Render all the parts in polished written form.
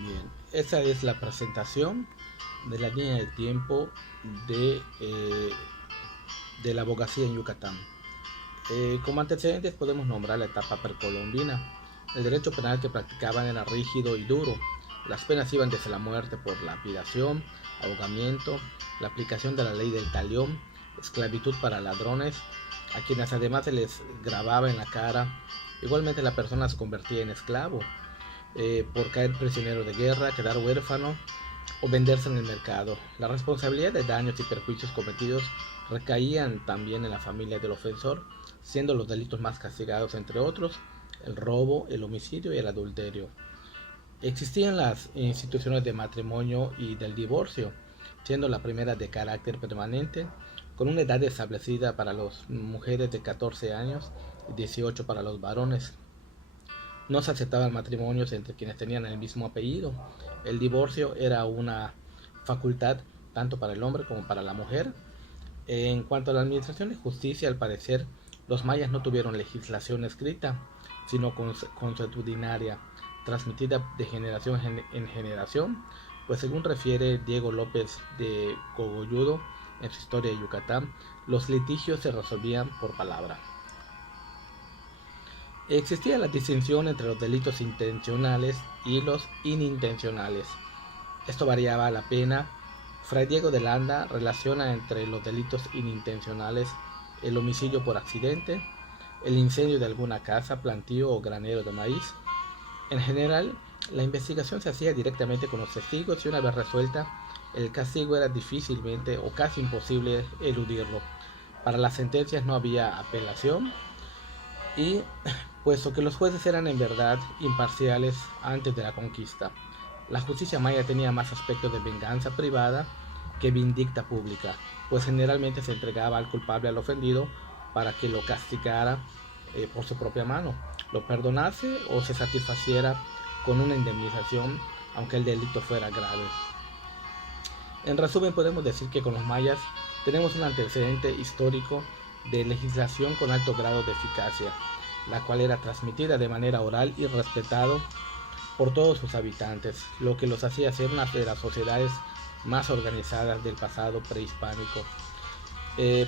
Bien, esa es la presentación de la línea de tiempo de, eh, de la abogacía en Yucatán. Como antecedentes podemos nombrar la etapa precolombina. El derecho penal que practicaban era rígido y duro. Las penas iban desde la muerte por lapidación, ahogamiento, la aplicación de la ley del talión, esclavitud para ladrones, a quienes además se les grababa en la cara. Igualmente la persona se convertía en esclavo por caer prisionero de guerra, quedar huérfano o venderse en el mercado. La responsabilidad de daños y perjuicios cometidos recaían también en la familia del ofensor, siendo los delitos más castigados, entre otros, el robo, el homicidio y el adulterio. Existían las instituciones de matrimonio y del divorcio, siendo la primera de carácter permanente, con una edad establecida para las mujeres de 14 años y 18 para los varones. No se aceptaban matrimonios entre quienes tenían el mismo apellido. El divorcio era una facultad tanto para el hombre como para la mujer. En cuanto a la administración de justicia, al parecer, los mayas no tuvieron legislación escrita, sino consuetudinaria, transmitida de generación en generación, pues según refiere Diego López de Cogolludo en su historia de Yucatán, los litigios se resolvían por palabra. Existía la distinción entre los delitos intencionales y los inintencionales. Esto variaba la pena. Fray Diego de Landa relaciona entre los delitos inintencionales el homicidio por accidente, el incendio de alguna casa, plantío o granero de maíz. En general, la investigación se hacía directamente con los testigos y una vez resuelta, el castigo era difícilmente o casi imposible eludirlo. Para las sentencias no había apelación y puesto que los jueces eran en verdad imparciales antes de la conquista, la justicia maya tenía más aspecto de venganza privada que vindicta pública, pues generalmente se entregaba al culpable al ofendido para que lo castigara por su propia mano, lo perdonase o se satisfaciera con una indemnización, aunque el delito fuera grave. En resumen, podemos decir que con los mayas tenemos un antecedente histórico de legislación con alto grado de eficacia, la cual era transmitida de manera oral y respetado por todos sus habitantes, lo que los hacía ser una de las sociedades más organizadas del pasado prehispánico.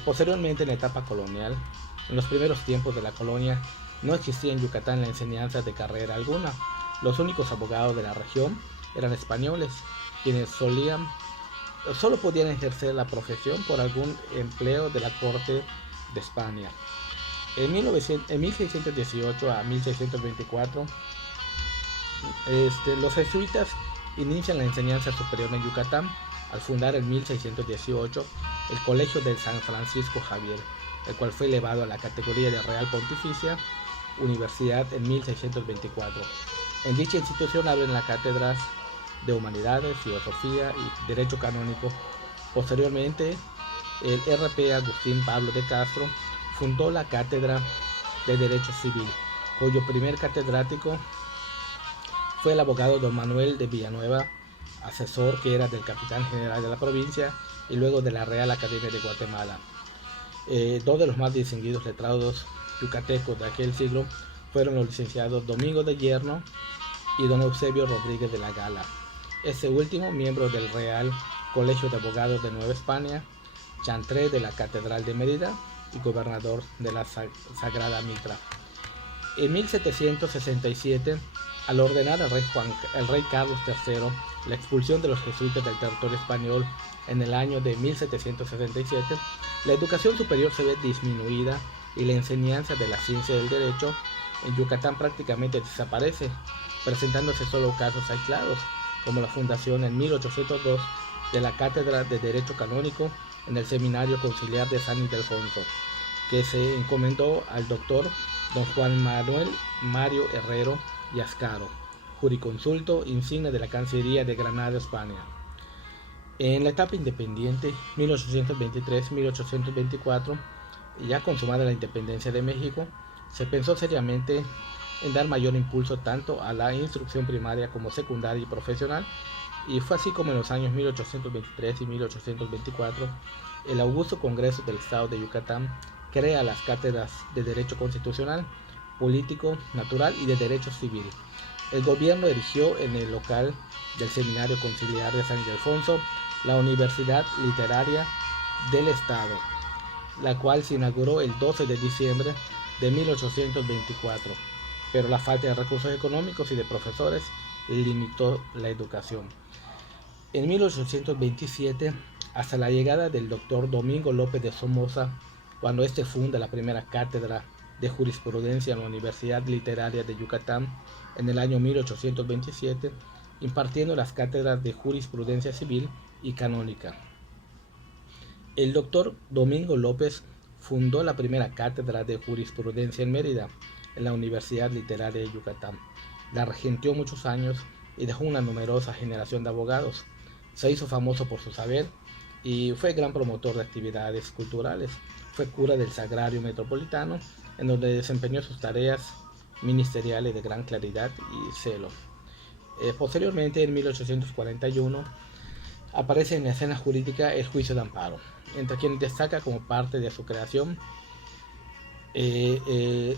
Posteriormente, en la etapa colonial, en los primeros tiempos de la colonia, no existía en Yucatán la enseñanza de carrera alguna. Los únicos abogados de la región eran españoles, quienes solo podían ejercer la profesión por algún empleo de la corte de España. En 1618 a 1624, los jesuitas inician la enseñanza superior en Yucatán al fundar en 1618 el Colegio de San Francisco Javier, el cual fue elevado a la categoría de Real Pontificia Universidad en 1624. En dicha institución abren la cátedras de Humanidades, Filosofía y Derecho Canónico. Posteriormente, el RP Agustín Pablo de Castro fundó la Cátedra de Derecho Civil, cuyo primer catedrático fue el abogado don Manuel de Villanueva, asesor que era del capitán general de la provincia y luego de la Real Academia de Guatemala. Dos de los más distinguidos letrados yucatecos de aquel siglo fueron los licenciados Domingo de Yerno y don Eusebio Rodríguez de la Gala, este último miembro del Real Colegio de Abogados de Nueva España, chantre de la Catedral de Mérida y gobernador de la Sagrada Mitra. En 1767, al ordenar el rey Carlos III la expulsión de los jesuitas del territorio español en el año de 1767, la educación superior se ve disminuida y la enseñanza de la ciencia del derecho en Yucatán prácticamente desaparece, presentándose solo casos aislados, como la fundación en 1802 de la Cátedra de Derecho Canónico en el Seminario Conciliar de San Ildefonso, que se encomendó al doctor don Juan Manuel Mario Herrero y Ascaro, jurisconsulto insigne de la Cancillería de Granada, España. En la etapa independiente, 1823-1824, ya consumada la independencia de México, se pensó seriamente en dar mayor impulso tanto a la instrucción primaria como secundaria y profesional, y fue así como en los años 1823 y 1824 el Augusto Congreso del Estado de Yucatán crea las cátedras de Derecho Constitucional, Político, Natural y de Derecho Civil, El gobierno erigió en el local del Seminario Conciliar de San Ildefonso la Universidad Literaria del Estado, la cual se inauguró el 12 de diciembre de 1824, pero la falta de recursos económicos y de profesores limitó la educación. En 1827, hasta la llegada del doctor Domingo López de Somoza, cuando éste funda la primera cátedra de jurisprudencia en la Universidad Literaria de Yucatán en el año 1827, impartiendo las cátedras de jurisprudencia civil y canónica. El doctor Domingo López fundó la primera cátedra de jurisprudencia en Mérida, en la Universidad Literaria de Yucatán. La regenteó muchos años y dejó una numerosa generación de abogados. Se hizo famoso por su saber y fue gran promotor de actividades culturales. Fue cura del Sagrario Metropolitano, en donde desempeñó sus tareas ministeriales de gran claridad y celo. Posteriormente, en 1841, aparece en la escena jurídica el juicio de amparo, entre quienes destaca como parte de su creación el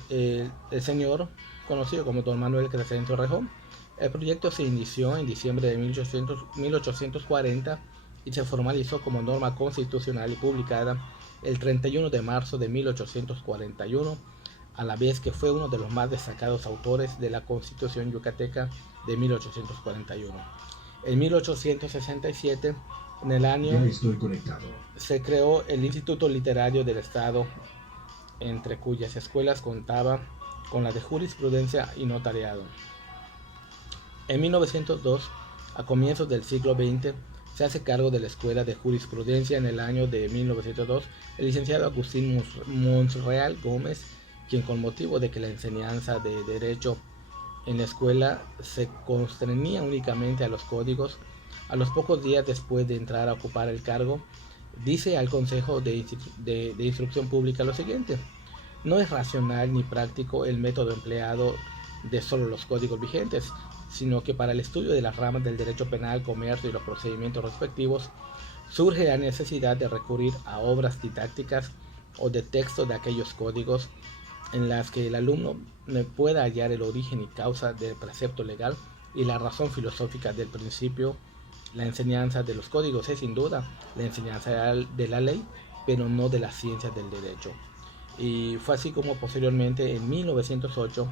señor conocido como don Manuel Crescencio Rejón. El proyecto se inició en diciembre de 1840 y se formalizó como norma constitucional y publicada el 31 de marzo de 1841, a la vez que fue uno de los más destacados autores de la Constitución yucateca de 1841. En 1867, en el año, se creó el Instituto Literario del Estado, entre cuyas escuelas contaba con la de jurisprudencia y notariado. En 1902, a comienzos del siglo XX, se hace cargo de la Escuela de Jurisprudencia en el año de 1902 el licenciado Agustín Monreal Gómez, quien, con motivo de que la enseñanza de Derecho en la escuela se constreñía únicamente a los códigos, a los pocos días después de entrar a ocupar el cargo, dice al Consejo de Instrucción Pública lo siguiente: no es racional ni práctico el método empleado de solo los códigos vigentes, sino que para el estudio de las ramas del derecho penal, comercio y los procedimientos respectivos, surge la necesidad de recurrir a obras didácticas o de textos de aquellos códigos en las que el alumno pueda hallar el origen y causa del precepto legal y la razón filosófica del principio. La enseñanza de los códigos es sin duda la enseñanza de la ley, pero no de las ciencias del derecho. Y fue así como posteriormente, en 1908,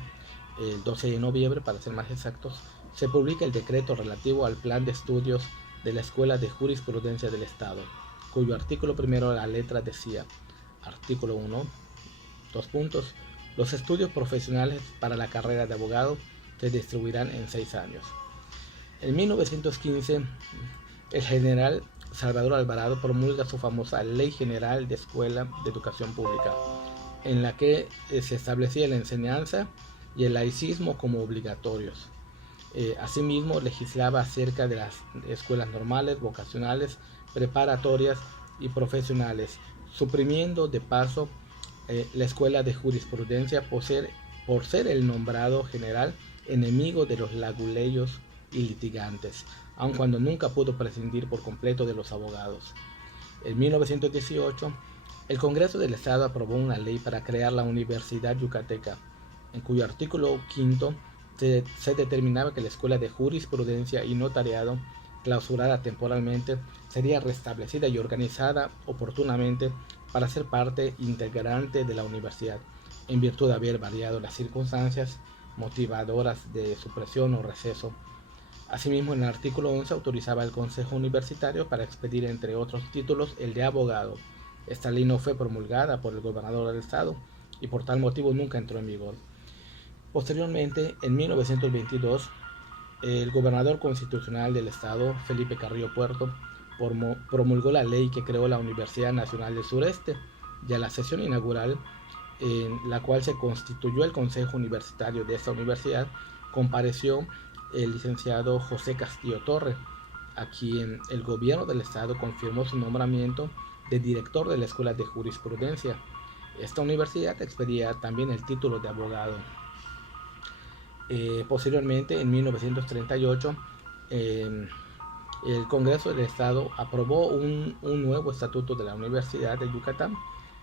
el 12 de noviembre para ser más exactos, se publica el decreto relativo al plan de estudios de la Escuela de Jurisprudencia del Estado, cuyo artículo primero de la letra decía: artículo 1, 2 puntos, los estudios profesionales para la carrera de abogado se distribuirán en 6 años. En 1915, el general Salvador Alvarado promulga su famosa Ley General de Escuela de Educación Pública, en la que se establecía la enseñanza y el laicismo como obligatorios. Asimismo, legislaba acerca de las escuelas normales, vocacionales, preparatorias y profesionales, suprimiendo de paso la Escuela de Jurisprudencia por ser el nombrado general enemigo de los leguleyos y litigantes, aun cuando nunca pudo prescindir por completo de los abogados. En 1918, el Congreso del Estado aprobó una ley para crear la Universidad Yucateca, en cuyo artículo 5 se determinaba que la Escuela de Jurisprudencia y Notariado, clausurada temporalmente, sería restablecida y organizada oportunamente para ser parte integrante de la universidad, en virtud de haber variado las circunstancias motivadoras de supresión o receso. Asimismo, en el artículo 11 autorizaba al Consejo Universitario para expedir, entre otros títulos, el de abogado. Esta ley no fue promulgada por el gobernador del estado y por tal motivo nunca entró en vigor. Posteriormente, en 1922, el gobernador constitucional del estado, Felipe Carrillo Puerto, promulgó la ley que creó la Universidad Nacional del Sureste, y a la sesión inaugural, en la cual se constituyó el Consejo Universitario de esta universidad, compareció el licenciado José Castillo Torre, a quien el gobierno del estado confirmó su nombramiento de director de la Escuela de Jurisprudencia. Esta universidad expedía también el título de abogado. Posteriormente, en 1938, el Congreso del Estado aprobó un nuevo estatuto de la Universidad de Yucatán,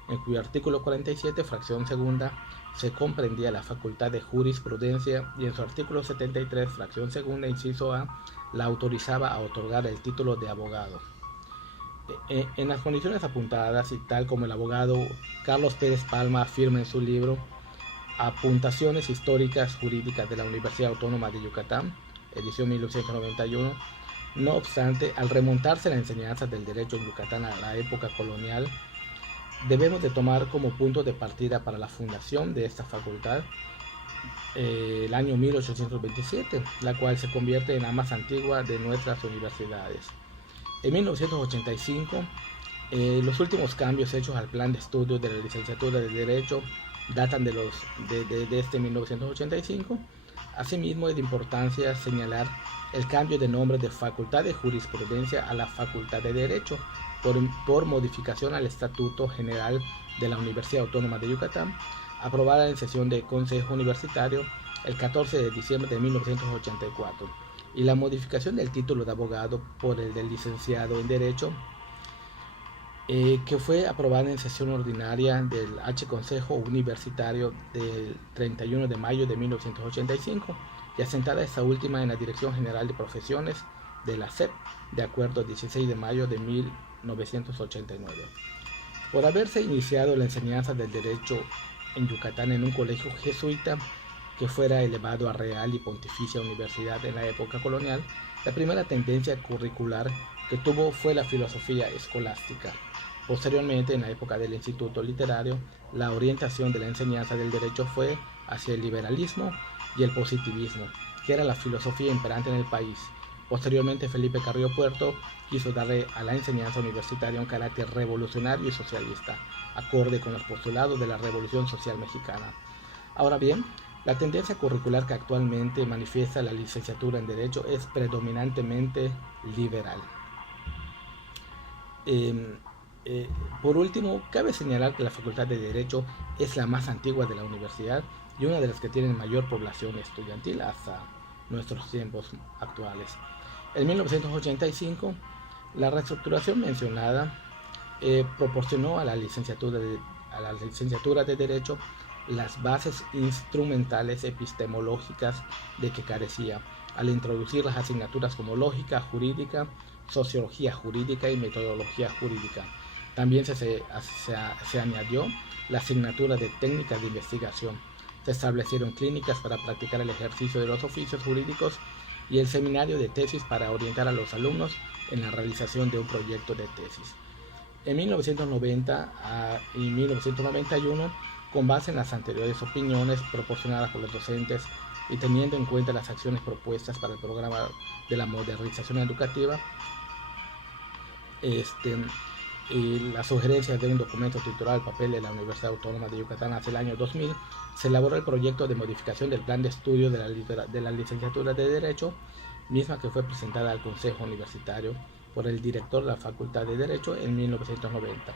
en cuyo artículo 47, fracción segunda, se comprendía la facultad de jurisprudencia, y en su artículo 73, fracción segunda, inciso A, la autorizaba a otorgar el título de abogado. En las condiciones apuntadas, y tal como el abogado Carlos Pérez Palma afirma en su libro Apuntaciones históricas jurídicas de la Universidad Autónoma de Yucatán, edición 1991, no obstante, al remontarse la enseñanza del derecho en Yucatán a la época colonial, debemos de tomar como punto de partida para la fundación de esta facultad el año 1827, la cual se convierte en la más antigua de nuestras universidades. En 1985, los últimos cambios hechos al plan de estudios de la licenciatura de Derecho datan de este 1985. Asimismo, es de importancia señalar el cambio de nombre de Facultad de Jurisprudencia a la Facultad de Derecho por modificación al Estatuto General de la Universidad Autónoma de Yucatán, aprobada en sesión de Consejo Universitario el 14 de diciembre de 1984, y la modificación del título de abogado por el de licenciado en Derecho, que fue aprobada en sesión ordinaria del H. Consejo Universitario del 31 de mayo de 1985 y asentada esta última en la Dirección General de Profesiones de la SEP, de acuerdo al 16 de mayo de 1989. Por haberse iniciado la enseñanza del derecho en Yucatán en un colegio jesuita que fuera elevado a Real y Pontificia Universidad en la época colonial, la primera tendencia curricular que tuvo fue la filosofía escolástica. Posteriormente, en la época del Instituto Literario, la orientación de la enseñanza del derecho fue hacia el liberalismo y el positivismo, que era la filosofía imperante en el país. Posteriormente, Felipe Carrillo Puerto quiso darle a la enseñanza universitaria un carácter revolucionario y socialista, acorde con los postulados de la Revolución Social Mexicana. Ahora bien, la tendencia curricular que actualmente manifiesta la licenciatura en Derecho es predominantemente liberal. Por último, cabe señalar que la Facultad de Derecho es la más antigua de la universidad y una de las que tienen mayor población estudiantil hasta nuestros tiempos actuales. En 1985, la reestructuración mencionada proporcionó a la licenciatura de Derecho las bases instrumentales epistemológicas de que carecía, al introducir las asignaturas como lógica jurídica, sociología jurídica y metodología jurídica. También se añadió la asignatura de técnicas de investigación. Se establecieron clínicas para practicar el ejercicio de los oficios jurídicos y el seminario de tesis para orientar a los alumnos en la realización de un proyecto de tesis. En 1990 y 1991, con base en las anteriores opiniones proporcionadas por los docentes y teniendo en cuenta las acciones propuestas para el programa de la modernización educativa, y las sugerencias de un documento titulado El papel de la Universidad Autónoma de Yucatán hacia el año 2000, se elaboró el proyecto de modificación del plan de estudio de la licenciatura de Derecho, misma que fue presentada al Consejo Universitario por el director de la Facultad de Derecho en 1990.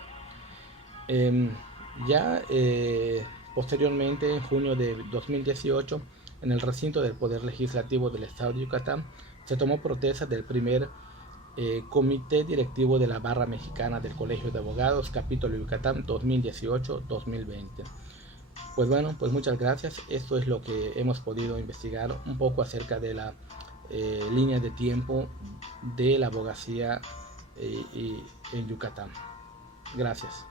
Posteriormente, en junio de 2018, en el recinto del Poder Legislativo del Estado de Yucatán, se tomó protesta del primer Comité Directivo de la Barra Mexicana del Colegio de Abogados, Capítulo Yucatán 2018-2020. Pues bueno, pues muchas gracias. Esto es lo que hemos podido investigar un poco acerca de la línea de tiempo de la abogacía en Yucatán. Gracias.